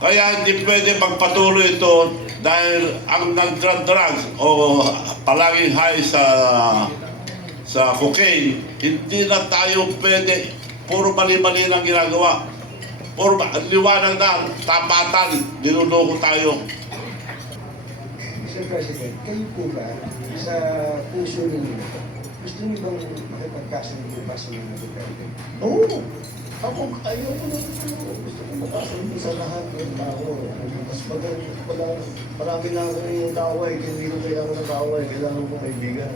Kaya hindi pwede magpatuloy ito dahil ang nag-drugs o palaging high sa cocaine, hindi na tayo pwede, puro mali-mali lang ginagawa. Puro liwanag na, tapatan, niluloko tayo. Mr. President, kayo po ba sa puso ninyo, gusto niyo bang makipagkasundo pa sa mga Duterte? Oo. Ako, ayaw ko na gusto ko makasundo sa lahat ng tao. Mas marami na ako yung kaaway, hindi ko kailangan ng kaaway, kailangan ko kaibigan.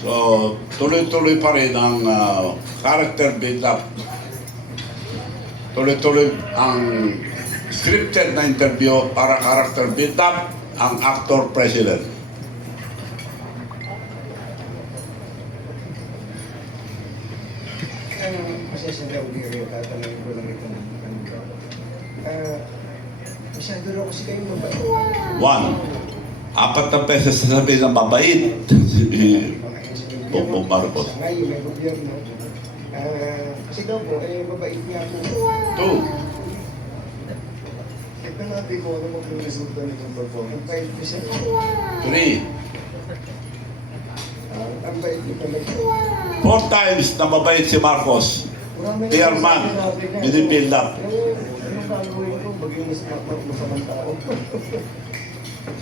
So, tuloy-tuloy pa rin ang character build-up. Tuloy-tuloy ang scripted na interview para character build-up ang actor president. Pasensya na ulit rin, tatanungin ko lang itong kanito. Masyado raw kasi kayo mabait. One, 4 beses sasabihin ng mabait. Bongbong Marcos. Sa ngayon, may gobyerno. Kasi daw po, mabait niya po. 2, Tignan natin kung ano maging resulta nitong performance. Ang bait niyo sa 3, ang bait niyo talaga. 4 times na mabait si Marcos. Dear man, binibuild up. Anong gagawin ko? Maging masamang tao.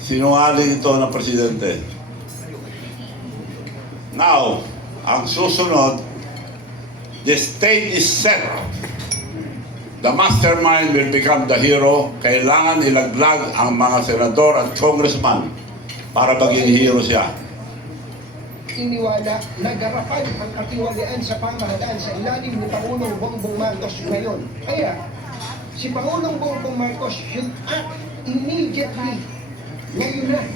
Sinungaling ito ng presidente. Now, ang susunod, the stage is set. The mastermind will become the hero. Kailangan ilaglag ang mga senador at congressman para maging hero siya. Iniwala na garapan ang katiwalian sa pamahalaan sa ilalim ni Pangulong Bongbong Marcos ngayon. Kaya, si Pangulong Bongbong Marcos should act immediately. Ngayon na.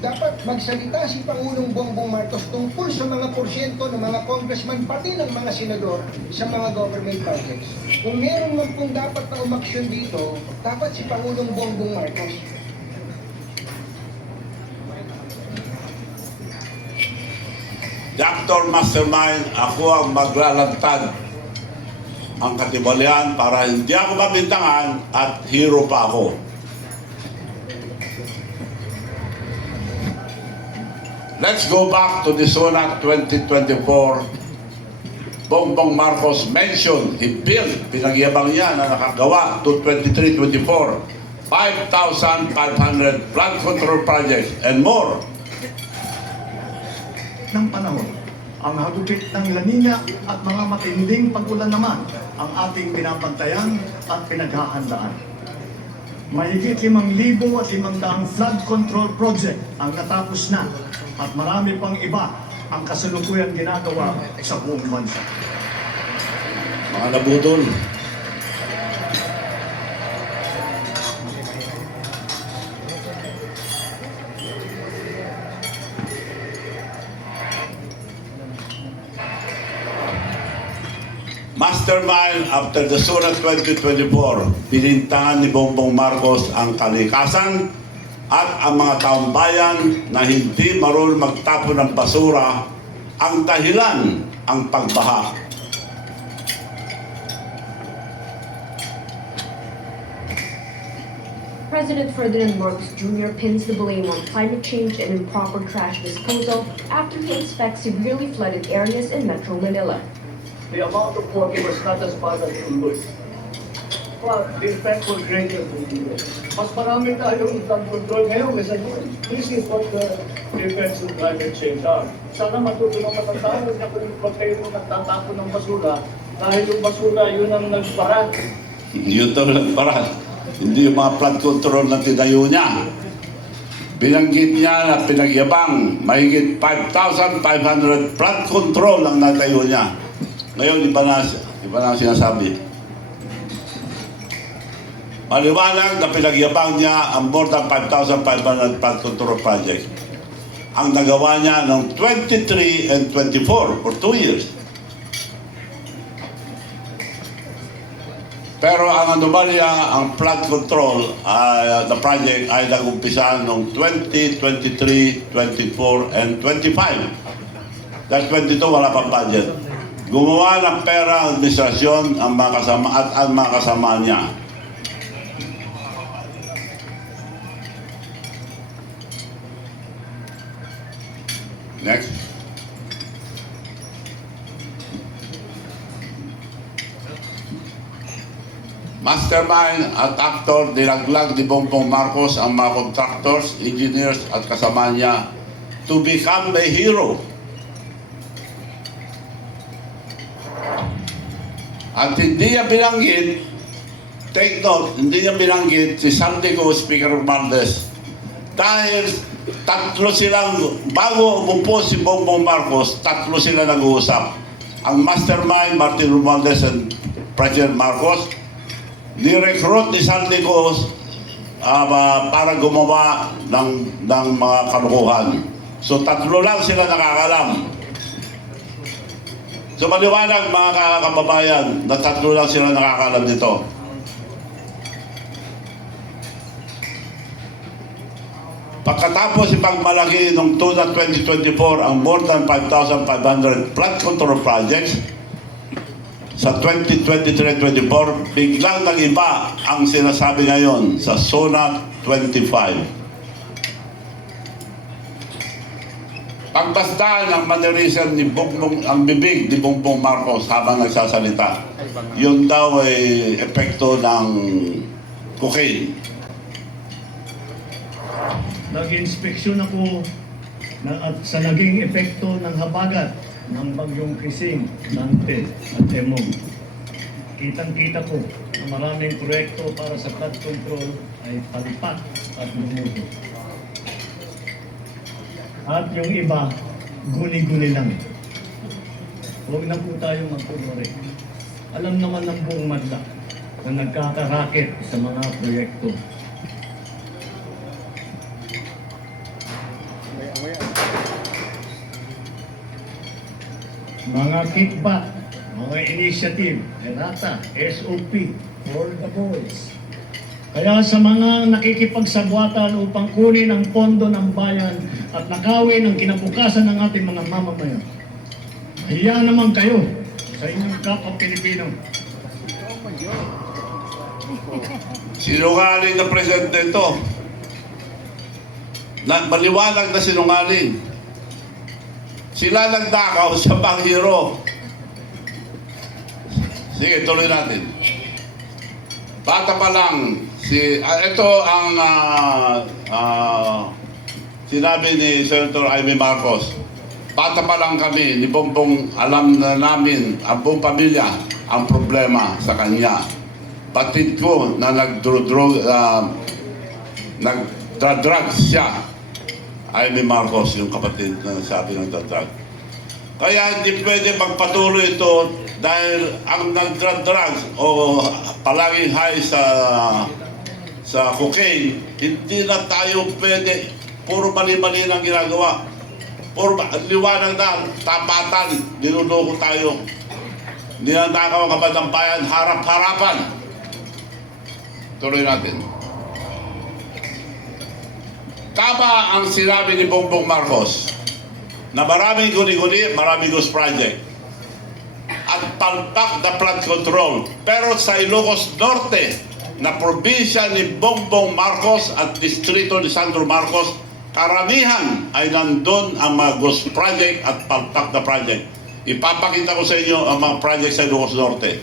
Dapat magsalita si Pangulong Bongbong Marcos tungkol sa mga porsyento ng mga congressman, pati ng mga senador sa mga government projects. Kung meron man pong dapat na umaksyon dito, dapat si Pangulong Bongbong Marcos. The actor mastermind, ako ang maglalantad ang katiwalian para hindi ako mabintangan at hero pa ako. Let's go back to the SONA 2024. Bongbong Marcos mentioned, he built, pinagyabang niya na nakagawa to 23-24, 5,500 flood control projects and more. Ng panahon, ang hagupit ng La Nina at mga matinding pag-ulan naman ang ating binabantayan at pinaghahandaan. Mahigit 5,500 flood control project ang natapos na at marami pang iba ang kasalukuyan ginagawa sa buong bansa. Mga nabudol. Mastermind after the SONA 2024, pinintangan ni Bongbong Marcos ang kalikasan at ang mga taong bayan na hindi marunong magtapon ng basura ang dahilan ang pagbaha. President Ferdinand Marcos Jr. pins the blame on climate change and improper trash disposal after he inspects severely flooded areas in Metro Manila. The amount of work was not as bad as it was. But the effect was greater than it. Mas marami tayong flood control ngayon kaysa noon. This is what the effects of climate change are. Sana matutulong matatawag na kung kayo nagtatapon ng basura dahil yung basura yun ang nagpara. Yun daw nagparan. Hindi yung mga flood control na tinayo niya. Binanggit niya na pinagyabang mahigit 5,500 flood control ang natayo niya. Ngayon, iba na sinasabi. Maliwanag na pinagyabang niya ang more than 5,500 flood control project. Ang nagawa niya noong 23 and 24 for 2 years. Pero ang anomalya, ang flood control, the project ay nag-umpisa noong 20, 23, 24, and 25. Dahil 22, wala pang budget. gumawa ng pera administrasyon ang mga kasama at ang mga kasama niya. Next. Mastermind at actor, nilaglag ni Bongbong Marcos ang mga contractors, engineers at kasama niya to become a hero. At hindi niya binanggit, take note, hindi niya binanggit si Santiago, Speaker Romualdez, dahil tatlo silang, bago umupo si Bongbong Marcos, tatlo sila nag-uusap. Ang mastermind, Martin Romualdez and President Marcos, ni-recruit ni Santiago para gumawa ng mga kalukuhan. So tatlo lang sila nakakalam. So maliwanag mga kababayan na tatlo lang sila nakakalam dito. Pagkatapos ipagmalaki noong 2024 ang more than 5,500 flood control projects, sa 2023-24, biglang nag-iba ang sinasabi ngayon sa Zona 25. Pagbasdaan ang mannerism ni ang bibig ni Bongbong Marcos habang nagsasalita, yun daw ay epekto ng cocaine. Nag-inspeksyon ako at sa naging epekto ng habagat ng bagyong Krising, Dante at Emong. Kitang-kita ko na maraming proyekto para sa flood control ay palipat at lumuto. At yung iba, guni-guni lang. Huwag na po tayong magpulore. Alam naman ng buong madla na nagkakaraket sa mga proyekto. Mga kickback, mga initiative, errata, SOP, for the boys. Kaya sa mga nakikipagsabwatan upang kunin ang pondo ng bayan at nakawin ang kinabukasan ng ating mga mamamayan, hiya naman kayo sa inyong kapwa Pilipino. Sinungaling na presidente ito. Maliwanag na sinungaling. Sila nagdakaw sa panghiro. Sige, tuloy natin. Bata pa lang, ito ang sinabi ni Senator Amy Marcos. Bata pa lang kami, ni Bongbong, alam na namin, ang buong pamilya, ang problema sa kanya. Batid ko na nagdra-drugs siya. Amy Marcos, yung kapatid na nagsabi ng drug. Kaya hindi pwede magpatuloy ito dahil ang nagdra-drugs o palaging high sa cocaine, hindi na tayo pwede, puro mali-mali ng ginagawa. Puro liwanag na, tapatan, niluloko tayo. Ninanakaw ang kabatang bayan, harap-harapan. Tuloy natin. Tama ang sinabi ni Bongbong Marcos na maraming guni-guni, maraming ghost project at palpak na flood control. Pero sa Ilocos Norte na probinsya ni Bongbong Marcos at distrito ni Sandro Marcos, karamihan ay nandun ang mga ghost project at palpak na project. Ipapakita ko sa inyo ang mga project sa Ilocos Norte.